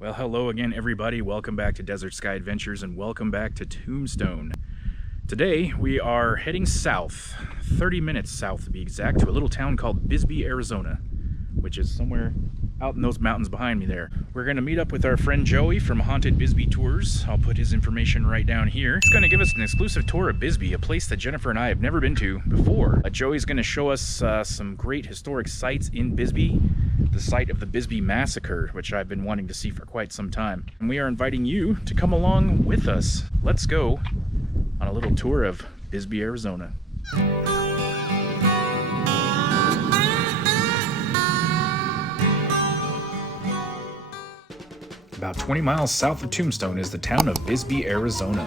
Well, hello again, everybody. Welcome back to Desert Sky Adventures and welcome back to Tombstone. Today, we are heading south, 30 minutes south to be exact, to a little town called Bisbee, Arizona, which is somewhere out in those mountains behind me there. We're going to meet up with our friend Joey from Haunted Bisbee Tours. I'll put his information right down here. He's going to give us an exclusive tour of Bisbee, a place that Jennifer and I have never been to before. Joey's going to show us some great historic sites in Bisbee, the site of the Bisbee Massacre, which I've been wanting to see for quite some time. And we are inviting you to come along with us. Let's go on a little tour of Bisbee, Arizona. About 20 miles south of Tombstone is the town of Bisbee, Arizona.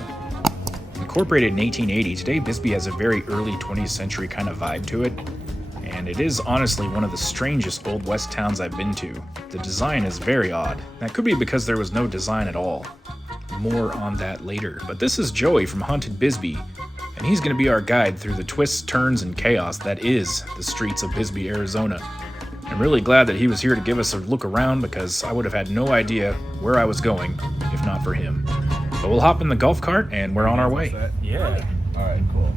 Incorporated in 1880, today Bisbee has a very early 20th century kind of vibe to it, and it is honestly one of the strangest Old West towns I've been to. The design is very odd. That could be because there was no design at all. More on that later. But this is Joey from Haunted Bisbee, and he's going to be our guide through the twists, turns, and chaos that is the streets of Bisbee, Arizona. I'm really glad that he was here to give us a look around because I would have had no idea where I was going if not for him. But we'll hop in the golf cart and we're on our way. Yeah. All right, cool.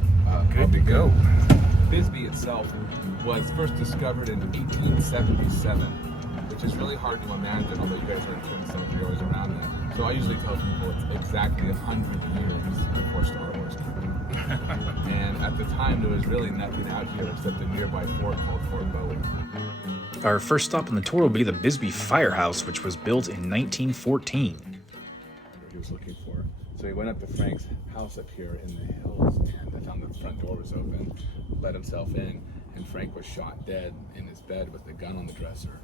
Good to go. Bisbee itself was first discovered in 1877, which is really hard to imagine, although you guys are in 20th century, always around that. So I usually tell people it's exactly 100 years before Star Wars came out. And at the time, there was really nothing out here except a nearby fort called Fort Bowie. Our first stop on the tour will be the Bisbee Firehouse, which was built in 1914. He was looking for. So he went up to Frank's house up here in the hills and found the front door was open, let himself in, and Frank was shot dead in his bed with a gun on the dresser.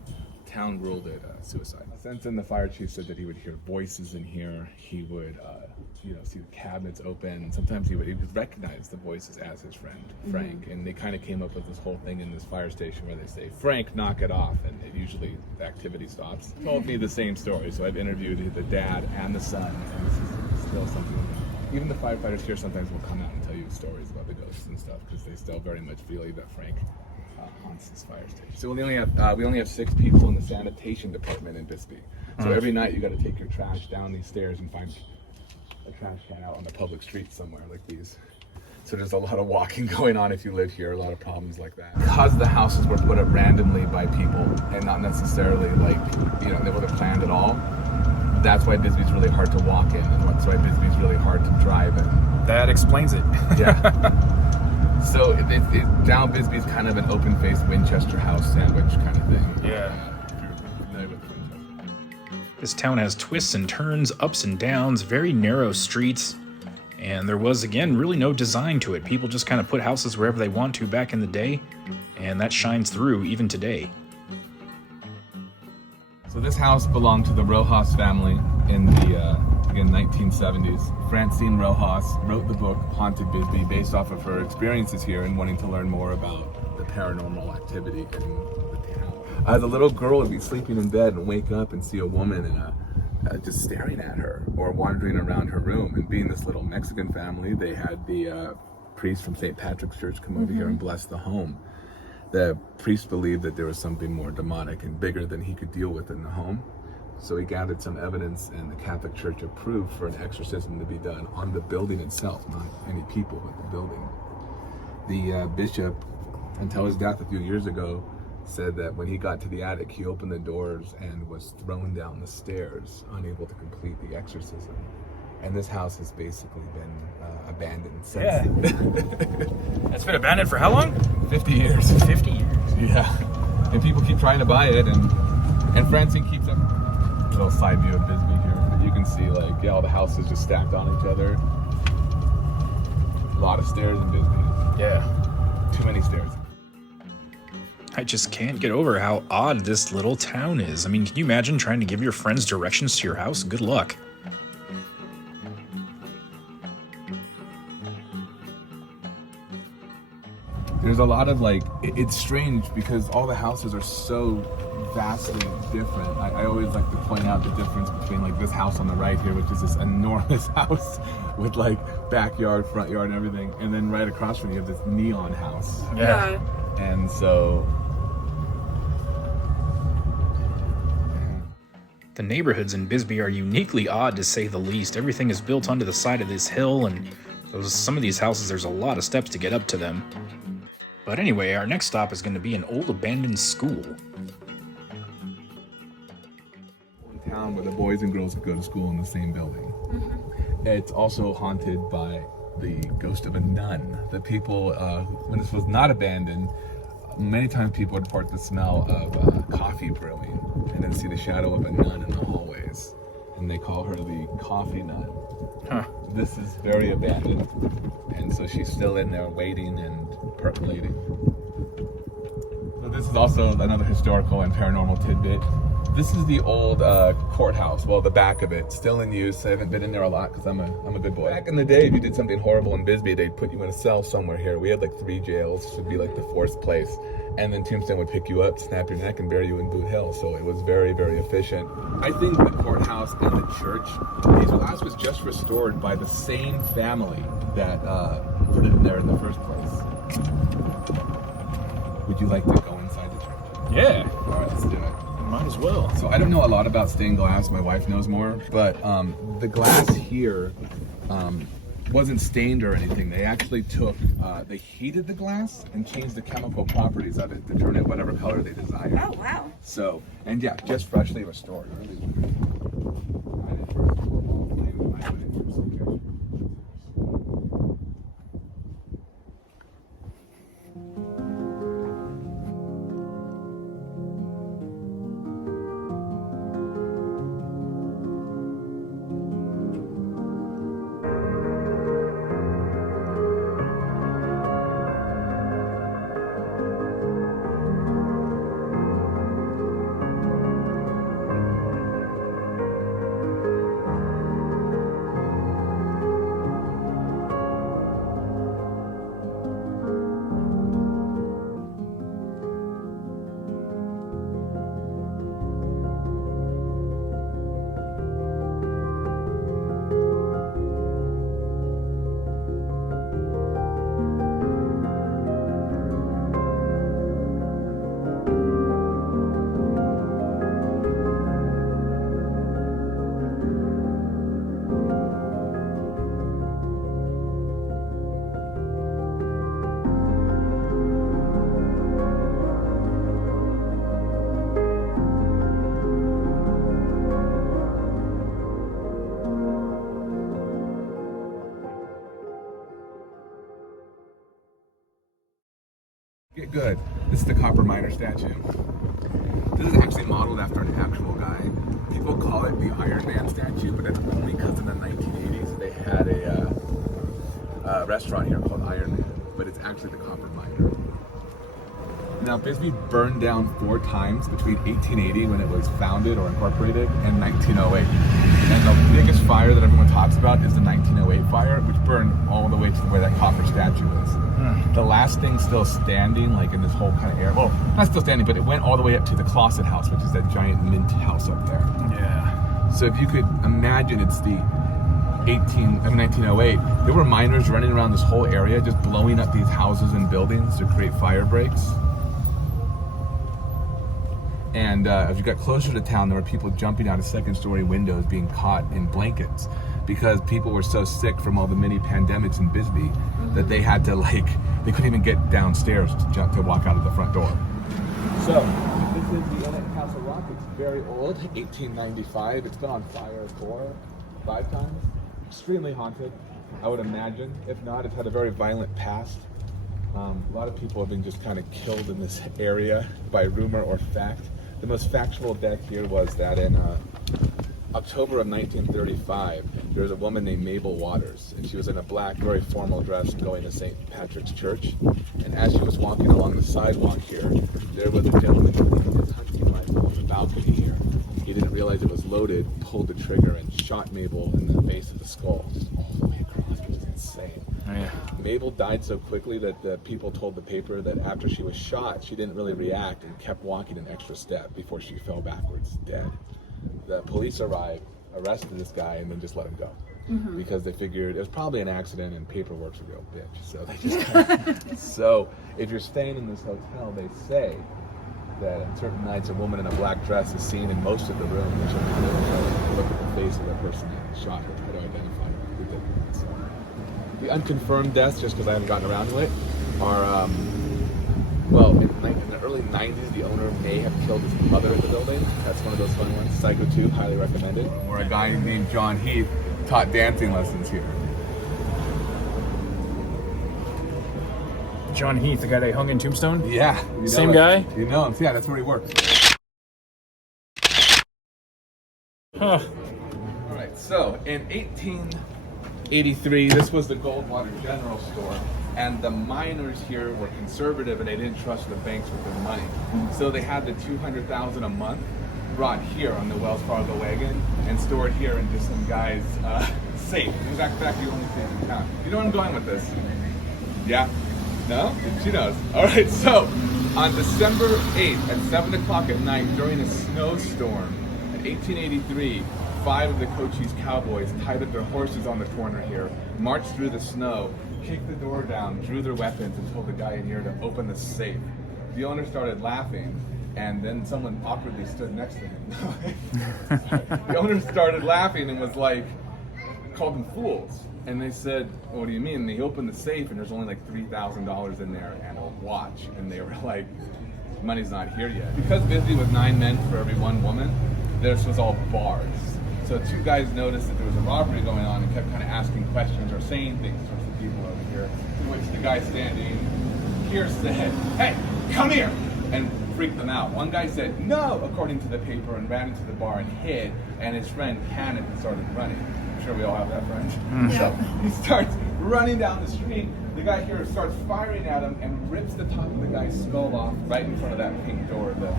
Town ruled it suicide. Since then, the fire chief said that he would hear voices in here. He would, see the cabinets open. Sometimes he would recognize the voices as his friend, Frank. And they kind of came up with this whole thing in this fire station where they say, "Frank, knock it off," and usually the activity stops. Told me the same story, so I've interviewed the dad and the son, and this is still something. Even the firefighters here sometimes will come out and tell you stories about the ghosts and stuff because they still very much believe that Frank haunts this fire station. So we only have 6 people in the sanitation department in Bisbee. So every night you got to take your trash down these stairs and find a trash can out on the public street somewhere like these. So there's a lot of walking going on if you live here, a lot of problems like that. Because the houses were put up randomly by people and not necessarily they were planned at all. That's why Bisbee's really hard to walk in, and that's why Bisbee's really hard to drive in. That explains it. Yeah. So down Bisbee's kind of an open-faced Winchester house sandwich kind of thing. Yeah. If you're familiar with Winchester. This town has twists and turns, ups and downs, very narrow streets, and there was, again, really no design to it. People just kind of put houses wherever they want to back in the day, and that shines through even today. So this house belonged to the Rojas family in the 1970s. Francine Rojas wrote the book Haunted Bisbee based off of her experiences here and wanting to learn more about the paranormal activity in the town. As a little girl would be sleeping in bed and wake up and see a woman just staring at her or wandering around her room. And being this little Mexican family, they had the priest from St. Patrick's Church come over here and bless the home. The priest believed that there was something more demonic and bigger than he could deal with in the home. So he gathered some evidence, and the Catholic Church approved for an exorcism to be done on the building itself, not any people, but the building. The bishop, until his death a few years ago, said that when he got to the attic, he opened the doors and was thrown down the stairs, unable to complete the exorcism. And this house has basically been abandoned since. Yeah. It's been abandoned for how long? 50 years. 50 years. Yeah. And people keep trying to buy it, and Francine keeps up. Little side view of Bisbee here. You can see all the houses just stacked on each other. A lot of stairs in Bisbee. Yeah. Too many stairs. I just can't get over how odd this little town is. I mean, can you imagine trying to give your friends directions to your house? Good luck. There's a lot of it's strange because all the houses are so vastly different. I always like to point out the difference between this house on the right here, which is this enormous house with backyard, front yard, and everything, and then right across from you have this neon house. Yeah. And so The neighborhoods in Bisbee are uniquely odd, to say the least. Everything is built onto the side of this hill, and some of these houses, there's a lot of steps to get up to them. But anyway, our next stop is going to be an old abandoned school. Town where the boys and girls go to school in the same building. It's also haunted by the ghost of a nun. The people, when this was not abandoned, many times people would report the smell of coffee brewing and then see the shadow of a nun in the hallways. And they call her the coffee nun. Huh. This is very abandoned. And so she's still in there waiting and percolating. So this is also another historical and paranormal tidbit. This is the old courthouse, well, the back of it, still in use. I haven't been in there a lot because I'm a good boy. Back in the day, if you did something horrible in Bisbee, they'd put you in a cell somewhere here. We had like 3 jails. This would be like the 4th place. And then Tombstone would pick you up, snap your neck, and bury you in Boot Hill. So it was very, very efficient. I think the courthouse and the church, this house was just restored by the same family that put it in there in the first place. Would you like to go inside the church? Yeah. All right, let's do it. Might as well. So I don't know a lot about stained glass. My wife knows more, but the glass here wasn't stained or anything. They actually took, they heated the glass and changed the chemical properties of it to turn it whatever color they desired. Oh, wow. So, and yeah, just freshly restored. Really. Get good. This is the copper miner statue. This is actually modeled after an actual guy. People call it the Iron Man statue, but that's only because in the 1980s they had a restaurant here called Iron Man, but it's actually the copper miner. Now, Bisbee burned down 4 times between 1880, when it was founded or incorporated, and 1908. And the biggest fire that everyone talks about is the 1908 fire, which burned all the way to where that copper statue is. The last thing still standing, like in this whole kind of area, well, not still standing, but it went all the way up to the Closet House, which is that giant mint house up there. Yeah. So if you could imagine, it's the 1908, there were miners running around this whole area just blowing up these houses and buildings to create fire breaks. And as you got closer to town, there were people jumping out of 2nd-story windows being caught in blankets because people were so sick from all the mini pandemics in Bisbee that they had to, like, they couldn't even get downstairs to walk out of the front door. So, this is the Inn at Castle Rock. It's very old, 1895. It's been on fire 5 times. Extremely haunted, I would imagine. If not, it's had a very violent past. A lot of people have been just kind of killed in this area by rumor or fact. The most factual death here was that in October of 1935, there was a woman named Mabel Waters, and she was in a black, very formal dress going to St. Patrick's Church. And as she was walking along the sidewalk here, there was a gentleman with his hunting rifle on the balcony here. He didn't realize it was loaded, pulled the trigger, and shot Mabel in the base of the skull, just all the way across, which is insane. Oh, yeah. Mabel died so quickly that the people told the paper that after she was shot, she didn't really react and kept walking an extra step before she fell backwards, dead. The police arrived, arrested this guy, and then just let him go. Because they figured it was probably an accident and paperwork's a real bitch. So they just kind of, so if you're staying in this hotel, they say dead. And certain nights, a woman in a black dress is seen in most of the room, which are look at the face of the person that shot her, try to identify who did it. So, the unconfirmed deaths, just because I haven't gotten around to it, are well, in the early 90s, the owner may have killed his mother in the building. That's one of those fun ones. Psycho 2, highly recommended. Or a guy named John Heath taught dancing lessons here. John Heath, the guy they hung in Tombstone? Yeah. Same guy? You know him. Yeah, that's where he works. Huh. All right, so in 1883, this was the Goldwater General Store, and the miners here were conservative and they didn't trust the banks with their money. So they had the $200,000 a month brought here on the Wells Fargo wagon and stored here in just some guy's safe. It was in fact the only thing in town. You know where I'm going with this? Yeah? No? She knows. All right, so on December 8th at 7 o'clock at night during a snowstorm in 1883, 5 of the Cochise cowboys tied up their horses on the corner here, marched through the snow, kicked the door down, drew their weapons, and told the guy in here to open the safe. The owner started laughing, and then someone awkwardly stood next to him. The owner started laughing and was like, called them fools. And they said, what do you mean? And he opened the safe and there's only like $3,000 in there and a watch. And they were like, money's not here yet. Because Bisbee was 9 men for every 1 woman, this was all bars. So 2 guys noticed that there was a robbery going on and kept kind of asking questions or saying things to the people over here. To which the guy standing here said, hey, come here! And freaked them out. One guy said, no, according to the paper, and ran into the bar and hid. And his friend panicked and started running. I'm sure we all have that friend. So he starts running down the street. The guy here starts firing at him and rips the top of the guy's skull off right in front of that pink door, the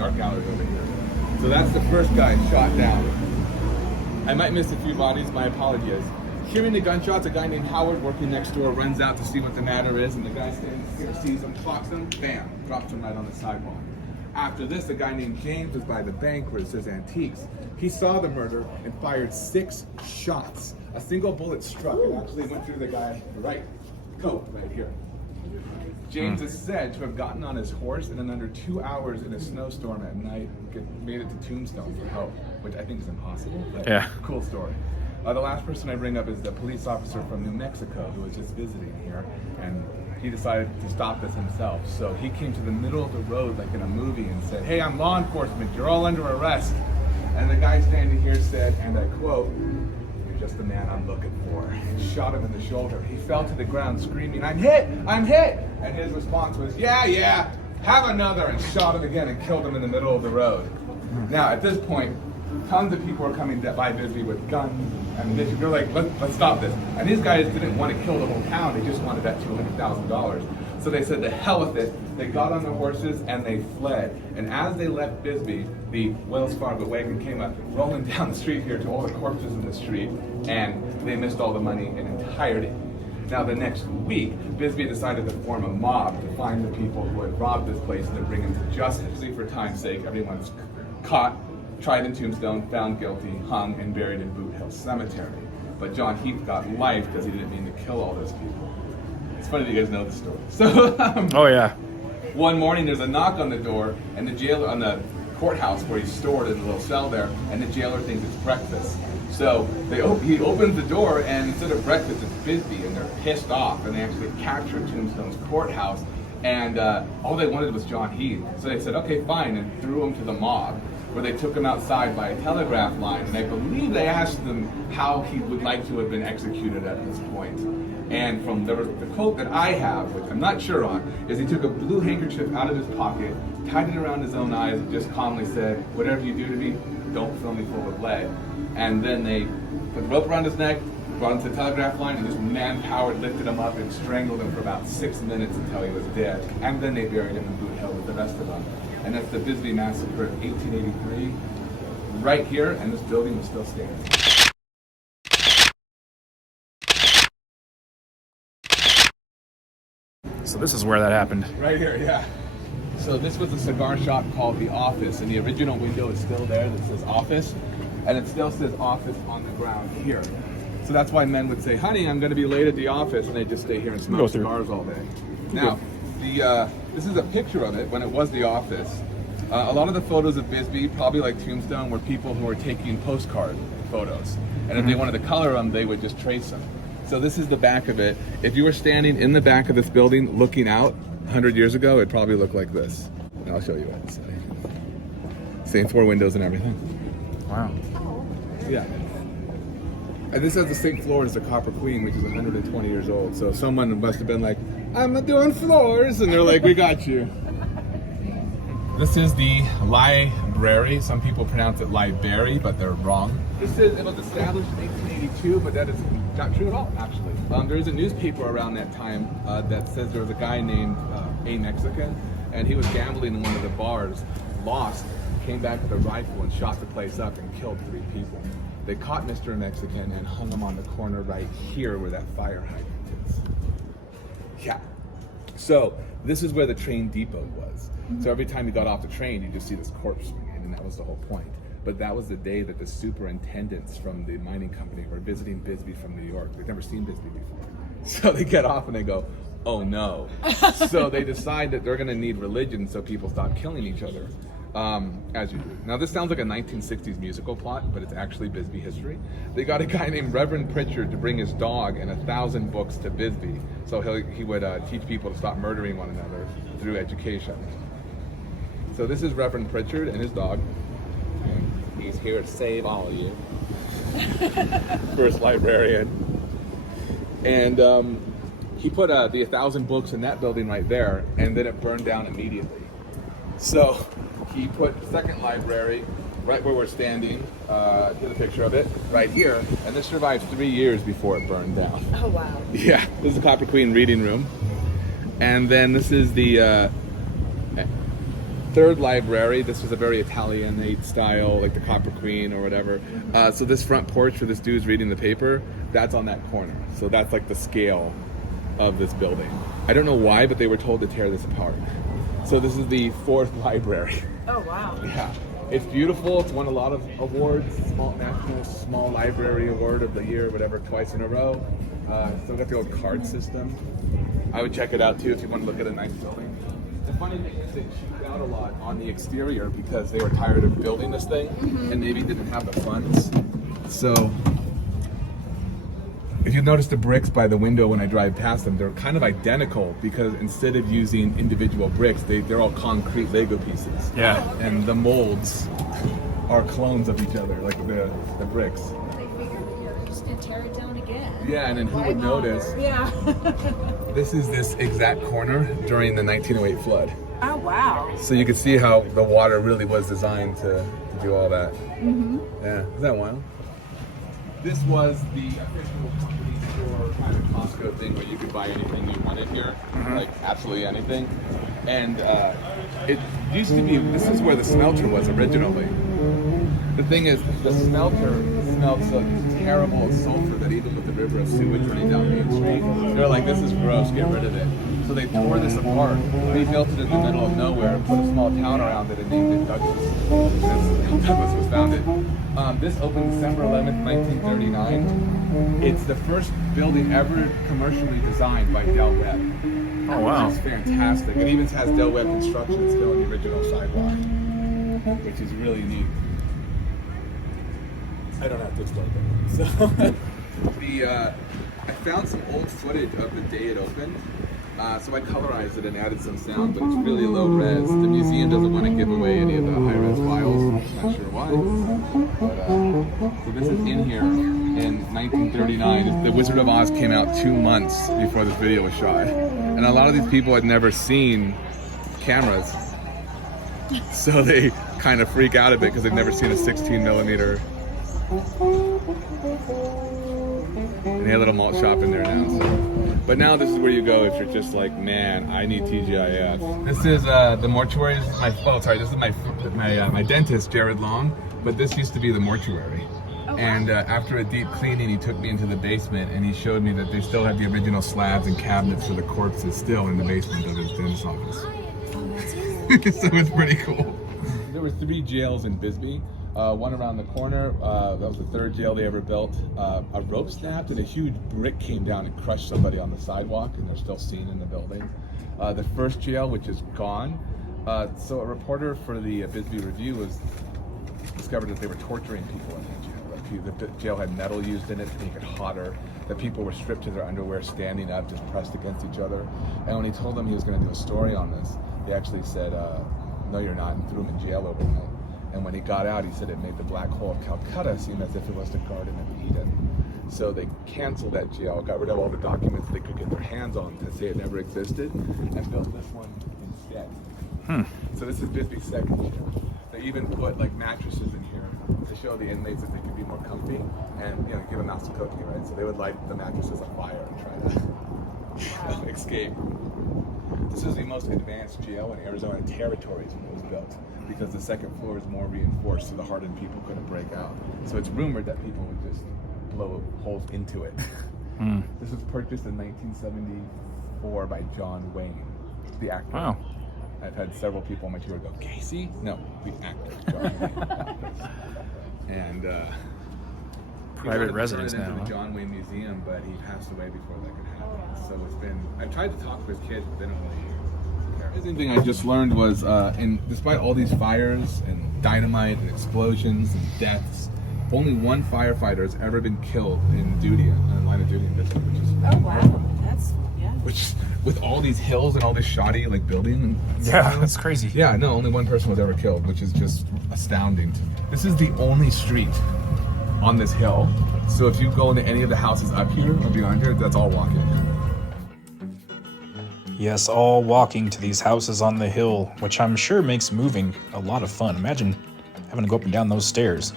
art gallery over here. So that's the first guy shot down. I might miss a few bodies, my apologies. Hearing the gunshots, a guy named Howard working next door runs out to see what the matter is, and the guy standing here sees him, clocks him, bam, drops him right on the sidewalk. After this, a guy named James was by the bank where it says antiques. He saw the murder and fired 6 shots. A single bullet struck and actually went through the guy right here. James is said to have gotten on his horse and in under 2 hours in a snowstorm at night made it to Tombstone for help, which I think is impossible, but cool story. The last person I bring up is the police officer from New Mexico who was just visiting here, and he decided to stop this himself. So he came to the middle of the road like in a movie and said, hey, I'm law enforcement, you're all under arrest. And the guy standing here said, and I quote, you're just the man I'm looking for. And shot him in the shoulder. He fell to the ground screaming, I'm hit, I'm hit. And his response was, yeah, have another, and shot him again and killed him in the middle of the road. Now, at this point, tons of people are coming by Bisbee with guns and ammunition. They're like, let's stop this. And these guys didn't want to kill the whole town. They just wanted that $200,000. So they said, to hell with it. They got on their horses and they fled. And as they left Bisbee, the Wells Fargo wagon came up rolling down the street here to all the corpses in the street, and they missed all the money in entirety. Now the next week, Bisbee decided to form a mob to find the people who had robbed this place and to bring them to justice. For time's sake, everyone's caught, tried in Tombstone, found guilty, hung, and buried in Boot Hill Cemetery. But John Heath got life because he didn't mean to kill all those people. It's funny that you guys know the story. So, one morning there's a knock on the door, and the jailer on the courthouse where he's stored in a little cell there, and the jailer thinks it's breakfast. So he opens the door, and instead of breakfast, it's Bisbee, and they're pissed off, and they actually captured Tombstone's courthouse, and all they wanted was John Heath. So they said, okay, fine, and threw him to the mob, where they took him outside by a telegraph line, and I believe they asked him how he would like to have been executed at this point. And from the quote that I have, which I'm not sure on, is he took a blue handkerchief out of his pocket, tied it around his own eyes, and just calmly said, whatever you do to me, don't fill me full of lead. And then they put the rope around his neck, brought him to the telegraph line, and just man-powered lifted him up and strangled him for about 6 minutes until he was dead. And then they buried him in Boot Hill with the rest of them. And that's the Bisbee Massacre of 1883, right here, and this building was still standing. So this is where that happened. Right here, yeah. So this was a cigar shop called The Office, and the original window is still there that says office, and it still says office on the ground here. So that's why men would say, honey, I'm going to be late at the office, and they just stay here and smoke cigars all day. Now, this This is a picture of it when it was the office. A lot of the photos of Bisbee, probably like Tombstone, were people who were taking postcard photos. And if they wanted to color them, they would just trace them. So this is the back of it. If you were standing in the back of this building looking out 100 years ago, it'd probably look like this. And I'll show you it. So, same 4 windows and everything. Wow. Yeah. And this has the same floor as the Copper Queen, which is 120 years old. So someone must have been like, I'm doing floors. And they're like, we got you. This is the library. Some people pronounce it library, but they're wrong. This is, it was established in 1882, but that is not true at all, actually. There is a newspaper around that time that says there was a guy named A Mexican, and he was gambling in one of the bars, lost, came back with a rifle and shot the place up and killed 3 people. They caught Mr. Mexican and hung him on the corner right here where that fire hydrant is. Yeah. So this is where the train depot was. So every time you got off the train, you just see this corpse swinging, and that was the whole point. But that was the day that the superintendents from the mining company were visiting Bisbee from New York. They'd never seen Bisbee before. So they get off and they go, oh no. So they decide that they're gonna need religion so people stop killing each other, as you do. Now this sounds like a 1960s musical plot, but it's actually Bisbee history. They got a guy named Reverend Pritchard to bring his dog and 1,000 books to Bisbee. So he would teach people to stop murdering one another through education. So this is Reverend Pritchard and his dog. And he's here to save all of you. First librarian. And he put the 1,000 books in that building right there, and then it burned down immediately. So he put the second library right where we're standing, get a picture of it, right here, and this survived 3 years before it burned down. Oh wow. Yeah, this is the Copper Queen reading room. And then this is the third library. This was a very Italianate style, like the Copper Queen or whatever. So this front porch where this dude's reading the paper, that's on that corner. So that's like the scale of this building. I don't know why, but they were told to tear this apart. So this is the 4th library. Oh wow. Yeah, it's beautiful. It's won a lot of awards, national small library award of the year, whatever, twice in a row. Still got the old card system. I would check it out too if you want to look at a nice building. The funny thing is they cheaped out a lot on the exterior because they were tired of building this thing and maybe didn't have the funds. So if you notice the bricks by the window when I drive past them, they're kind of identical because instead of using individual bricks, they're all concrete Lego pieces. Yeah. And the molds are clones of each other, like the bricks. They figured you're just gonna tear it down again. Yeah, and then who would notice? Yeah. This is this exact corner during the 1908 flood. Oh wow. So you can see how the water really was designed to do all that. Mm-hmm. Yeah, is that wild? This was the official company store kind of Costco thing where you could buy anything you wanted here, like absolutely anything. And it used to be, this is where the smelter was originally. The thing is, the smelter smelled so terrible of sulfur that even with the river of sewage running down Main Street, they're like, this is gross, get rid of it. So they tore this apart, rebuilt it in the middle of nowhere, put a small town around it, and named it Douglas, since Douglas was founded. This opened December 11th, 1939. It's the first building ever commercially designed by Del Webb. Oh wow. Which is fantastic. It even has Del Webb construction still in the original sidewalk, which is really neat. I don't have to explain that. So, I found some old footage of the day it opened. So I colorized it and added some sound, but it's really low res. The museum doesn't want to give away any of the high res files. Not sure why. But, so this is in here in 1939. The Wizard of Oz came out 2 months before this video was shot. And a lot of these people had never seen cameras. So they kind of freak out a bit because they've never seen a 16 millimeter. And they had a little malt shop in there now. So. But now this is where you go if you're just like, man, I need TGIF. This is the mortuary. This is my dentist, Jared Long. But this used to be the mortuary. Oh, wow. And after a deep cleaning, he took me into the basement and he showed me that they still have the original slabs and cabinets for the corpses still in the basement of his dentist's office. Oh, that's cool. So it's pretty cool. There were 3 jails in Bisbee. One around the corner, that was the third jail they ever built. A rope snapped and a huge brick came down and crushed somebody on the sidewalk, and they're still seen in the building. The first jail, which is gone. So a reporter for the Bisbee Review discovered that they were torturing people in that jail. Like the jail had metal used in it to make it hotter. That people were stripped to their underwear, standing up, just pressed against each other. And when he told them he was going to do a story on this, they actually said, "No, you're not," and threw him in jail overnight. And when he got out, he said it made the black hole of Calcutta seem as if it was the Garden of Eden. So they canceled that jail, got rid of all the documents they could get their hands on to say it never existed, and built this one instead. So this is Bisbee's second jail. They even put like mattresses in here to show the inmates that they could be more comfy and, you know, give them house cookie, right? So they would light the mattresses on fire and try to escape. This is the most advanced jail in Arizona territories when it was built, because the second floor is more reinforced so the hardened people couldn't break out. So it's rumored that people would just blow holes into it. This was purchased in 1974 by John Wayne, the actor. Wow. I've had several people on my tour go, Casey? No, the actor, John Wayne. And Private residence into now, the huh? John Wayne Museum, but he passed away before that could happen. So it's been, I've tried to talk with kids, but they don't really care. The amazing thing I just learned was, despite all these fires and dynamite and explosions and deaths, only one firefighter has ever been killed in duty, in line of duty in Bisbee, which is Oh wow, that's which with all these hills and all this shoddy like building. Yeah, that's crazy. Yeah, no, only one person was ever killed, which is just astounding. This is the only street on this hill. So if you go into any of the houses up here or beyond here, that's all walking. Yes, all walking to these houses on the hill, which I'm sure makes moving a lot of fun. Imagine having to go up and down those stairs.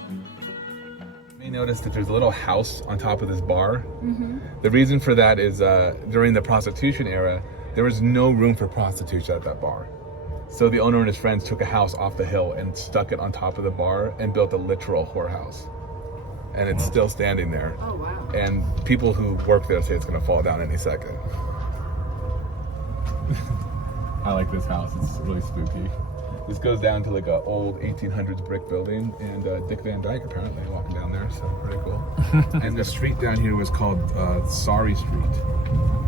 You may notice that there's a little house on top of this bar. The reason for that is during the prostitution era, there was no room for prostitution at that bar. So the owner and his friends took a house off the hill and stuck it on top of the bar and built a literal whorehouse. And it's still standing there. Oh wow. And people who work there say it's going to fall down any second. I like this house. It's really spooky. This goes down to like a old 1800s brick building, and Dick Van Dyke apparently walking down there, so pretty cool. And the street down here was called Sorry Street,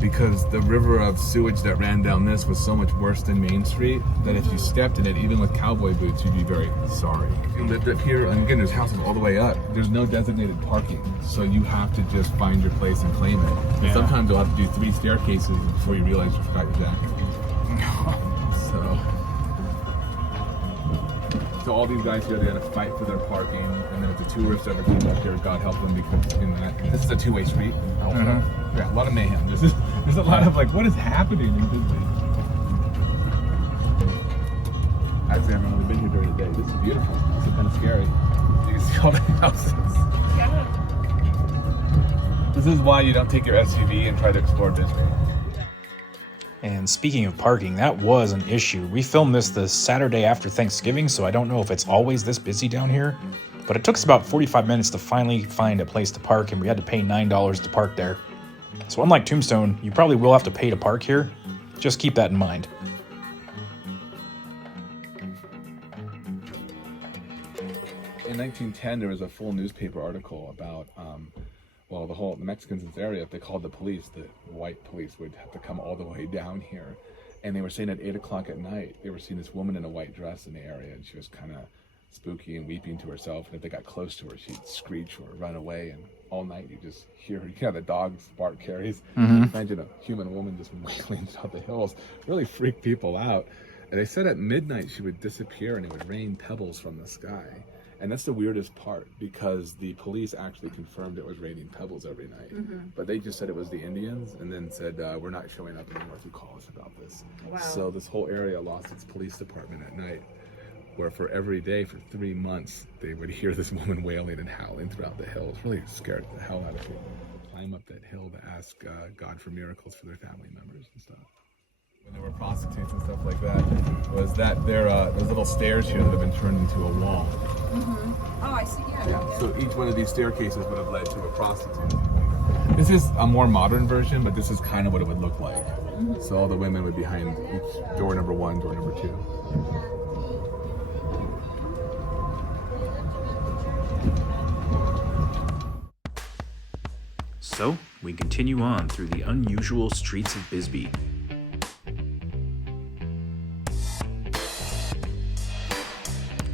because the river of sewage that ran down this was so much worse than Main Street that if you stepped in it, even with cowboy boots, you'd be very sorry. If you lived up here, and again, there's houses all the way up. There's no designated parking, so you have to just find your place and claim it. And sometimes you'll have to do 3 staircases before you realize you forgot your jacket. So all these guys here, they had to fight for their parking, and then if the tourists ever came up here, God help them, because this is a 2-way street. Yeah, a lot of mayhem. There's a lot of like, what is happening in Bisbee? Actually, I haven't really been here during the day. This is beautiful. This is kind of scary. You can see all the houses. This is why you don't take your SUV and try to explore Bisbee. And speaking of parking, that was an issue. We filmed this the Saturday after Thanksgiving, so I don't know if it's always this busy down here. But it took us about 45 minutes to finally find a place to park, and we had to pay $9 to park there. So unlike Tombstone, you probably will have to pay to park here. Just keep that in mind. In 1910, there was a full newspaper article about, the Mexicans in this area, if they called the police, the white police would have to come all the way down here. And they were saying at 8 o'clock at night, they were seeing this woman in a white dress in the area, and she was kind of spooky and weeping to herself. And if they got close to her, she'd screech or run away. And all night, you just hear her. You know, the dogs bark carries. Imagine a human woman just wailing throughout the hills. Really freak people out. And they said at midnight she would disappear and it would rain pebbles from the sky. And that's the weirdest part, because the police actually confirmed it was raining pebbles every night. But they just said it was the Indians, and then said, we're not showing up anymore if you call us about this. Wow. So this whole area lost its police department at night, where for every day for 3 months, they would hear this woman wailing and howling throughout the hills. Really scared the hell out of people. Climb up that hill to ask God for miracles for their family members and stuff. When there were prostitutes and stuff like that, was that there those little stairs here that have been turned into a wall. Oh, I see. Yeah. So each one of these staircases would have led to a prostitute. This is a more modern version, but this is kind of what it would look like. So all the women would be behind each door number 1, door number 2. So, we continue on through the unusual streets of Bisbee.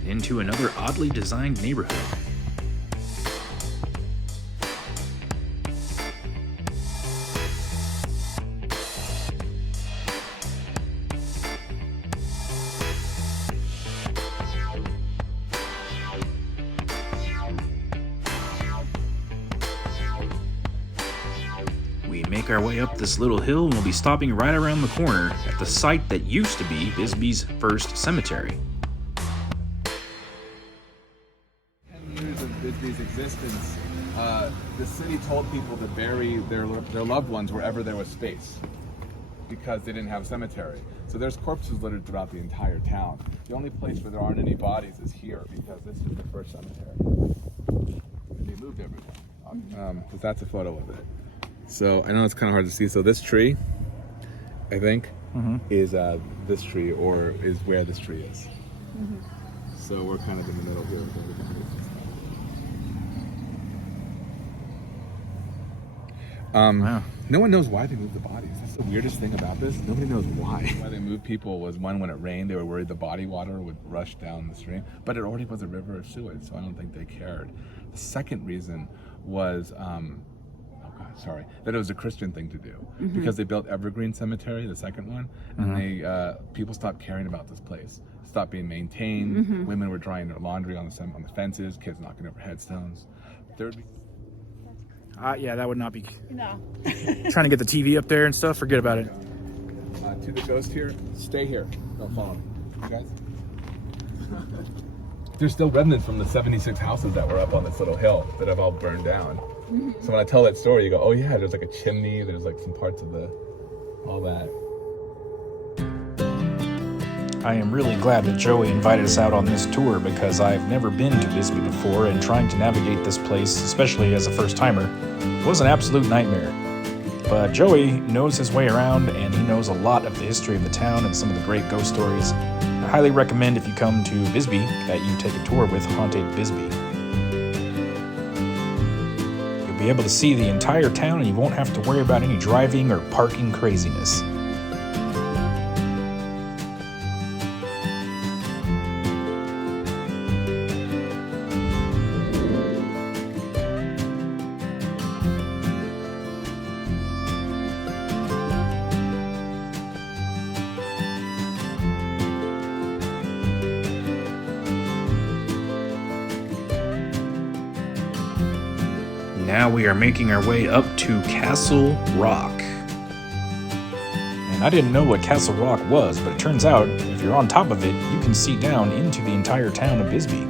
Into another oddly designed neighborhood. We make our way up this little hill and we'll be stopping right around the corner at the site that used to be Bisbee's first cemetery. 10 years of Bisbee's existence, the city told people to bury their loved ones wherever there was space because they didn't have a cemetery. So there's corpses littered throughout the entire town. The only place where there aren't any bodies is here because this is the first cemetery. And they moved everything. But that's a photo of it. So I know it's kind of hard to see. So this tree, I think, is this tree, or is where this tree is. So we're kind of in the middle here. Wow. No one knows why they moved the bodies. That's the weirdest thing about this. Nobody knows why. Why they moved people was, one, when it rained, they were worried the body water would rush down the stream. But it already was a river of sewage, so I don't think they cared. The second reason was, that it was a Christian thing to do. Because they built Evergreen Cemetery, the second one, and people stopped caring about this place. Stopped being maintained. Women were drying their laundry on the fences, kids knocking over headstones. Third. Yeah, that would not be... No. Trying to get the TV up there and stuff, forget about it. To the ghost here, stay here. Don't follow me. You guys? There's still remnants from the 76 houses that were up on this little hill that have all burned down. So when I tell that story, you go, oh yeah, there's like a chimney, there's like some parts of all that. I am really glad that Joey invited us out on this tour because I've never been to Bisbee before, and trying to navigate this place, especially as a first-timer, was an absolute nightmare. But Joey knows his way around, and he knows a lot of the history of the town and some of the great ghost stories. I highly recommend, if you come to Bisbee, that you take a tour with Haunted Bisbee. You'll be able to see the entire town, and you won't have to worry about any driving or parking craziness. Now we are making our way up to Castle Rock. And I didn't know what Castle Rock was, but it turns out, if you're on top of it, you can see down into the entire town of Bisbee.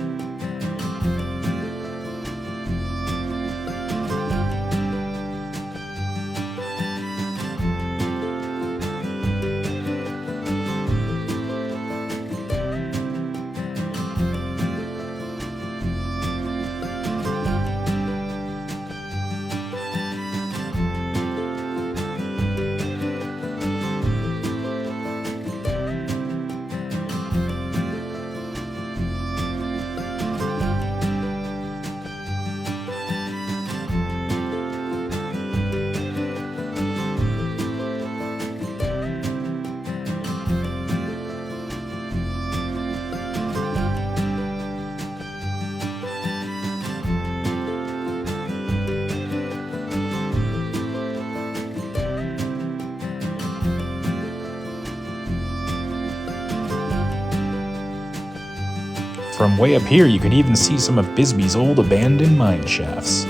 From way up here, you can even see some of Bisbee's old abandoned mine shafts.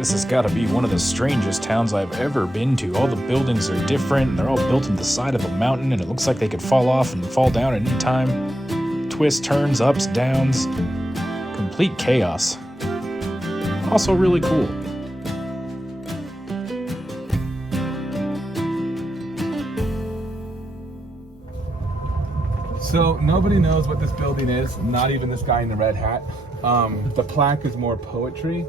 This has got to be one of the strangest towns I've ever been to. All the buildings are different, and they're all built into the side of a mountain, and it looks like they could fall off and fall down at any time. Twists, turns, ups, downs. Complete chaos. Also really cool. So nobody knows what this building is, not even this guy in the red hat. The plaque is more poetry.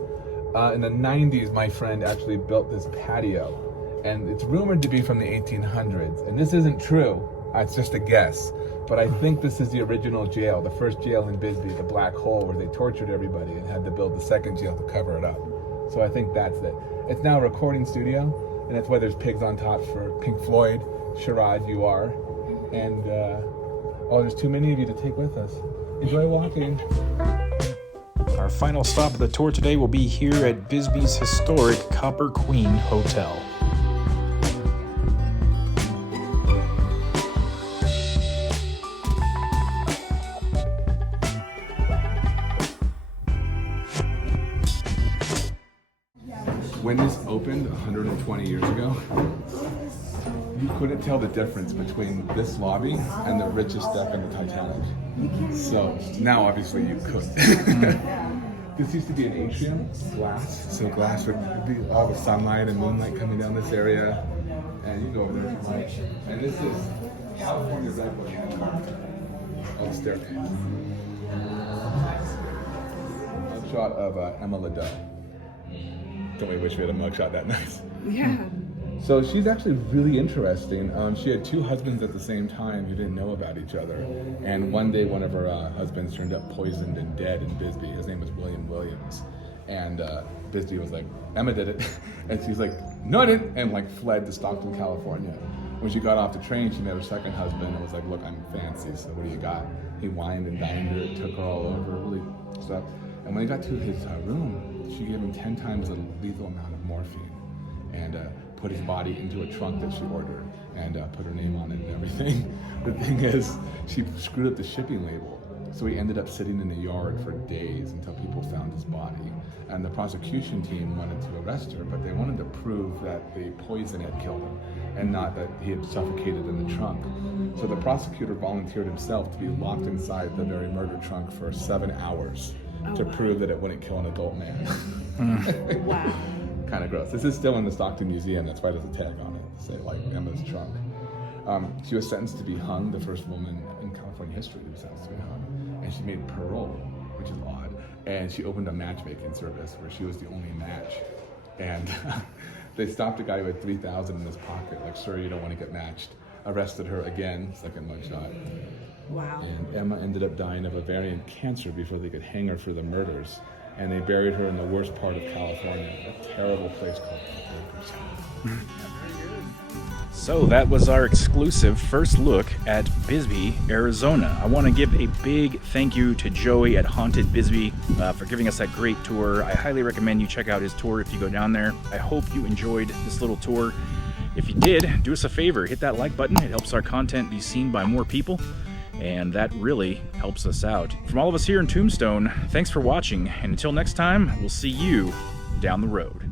In the 90s, my friend actually built this patio, and it's rumored to be from the 1800s. And this isn't true, it's just a guess. But I think this is the original jail, the first jail in Bisbee, the black hole where they tortured everybody and had to build the second jail to cover it up. So I think that's it. It's now a recording studio, and that's why there's pigs on top for Pink Floyd, Sherrod, You Are, and oh, there's too many of you to take with us. Enjoy walking. Our final stop of the tour today will be here at Bisbee's historic Copper Queen Hotel. When this opened 120 years ago, you couldn't tell the difference between this lobby and the richest deck on the Titanic. So now obviously you could. This used to be an atrium, glass. So glass would be all the sunlight and moonlight coming down this area. And you go over there. And this is California redwood on the staircase. A shot of Emma Ladell. Don't we wish we had a mugshot that nice? Yeah. So she's actually really interesting. She had two husbands at the same time who didn't know about each other. And one day one of her husbands turned up poisoned and dead in Bisbee. His name was William Williams. And Bisbee was like, Emma did it. And she's like, no I didn't, and like fled to Stockton, California. When she got off the train, she met her second husband and was like, look, I'm fancy, so what do you got? He wined and dined her, took her all over, really stuff. And when he got to his room, she gave him 10 times the lethal amount of morphine and put his body into a trunk that she ordered and put her name on it and everything. The thing is, she screwed up the shipping label. So he ended up sitting in the yard for days until people found his body. And the prosecution team wanted to arrest her, but they wanted to prove that the poison had killed him and not that he had suffocated in the trunk. So the prosecutor volunteered himself to be locked inside the very murder trunk for 7 hours to prove that it wouldn't kill an adult man. Wow. Kind of gross. This is still in the Stockton Museum. That's why there's a tag on it to say like Emma's trunk. She was sentenced to be hung, the first woman in California history to be sentenced to be hung, and she made parole, which is odd. And she opened a matchmaking service where she was the only match. And they stopped a guy who had $3,000 in his pocket, like, sir, you don't want to get matched. Arrested her again, second mugshot. Wow. And Emma ended up dying of ovarian cancer before they could hang her for the murders. And they buried her in the worst part of California, a terrible place called Tombstone. So that was our exclusive first look at Bisbee, Arizona. I want to give a big thank you to Joey at Haunted Bisbee for giving us that great tour. I highly recommend you check out his tour if you go down there. I hope you enjoyed this little tour. If you did, do us a favor, hit that like button. It helps our content be seen by more people, and that really helps us out. From all of us here in Tombstone, thanks for watching, and until next time, we'll see you down the road.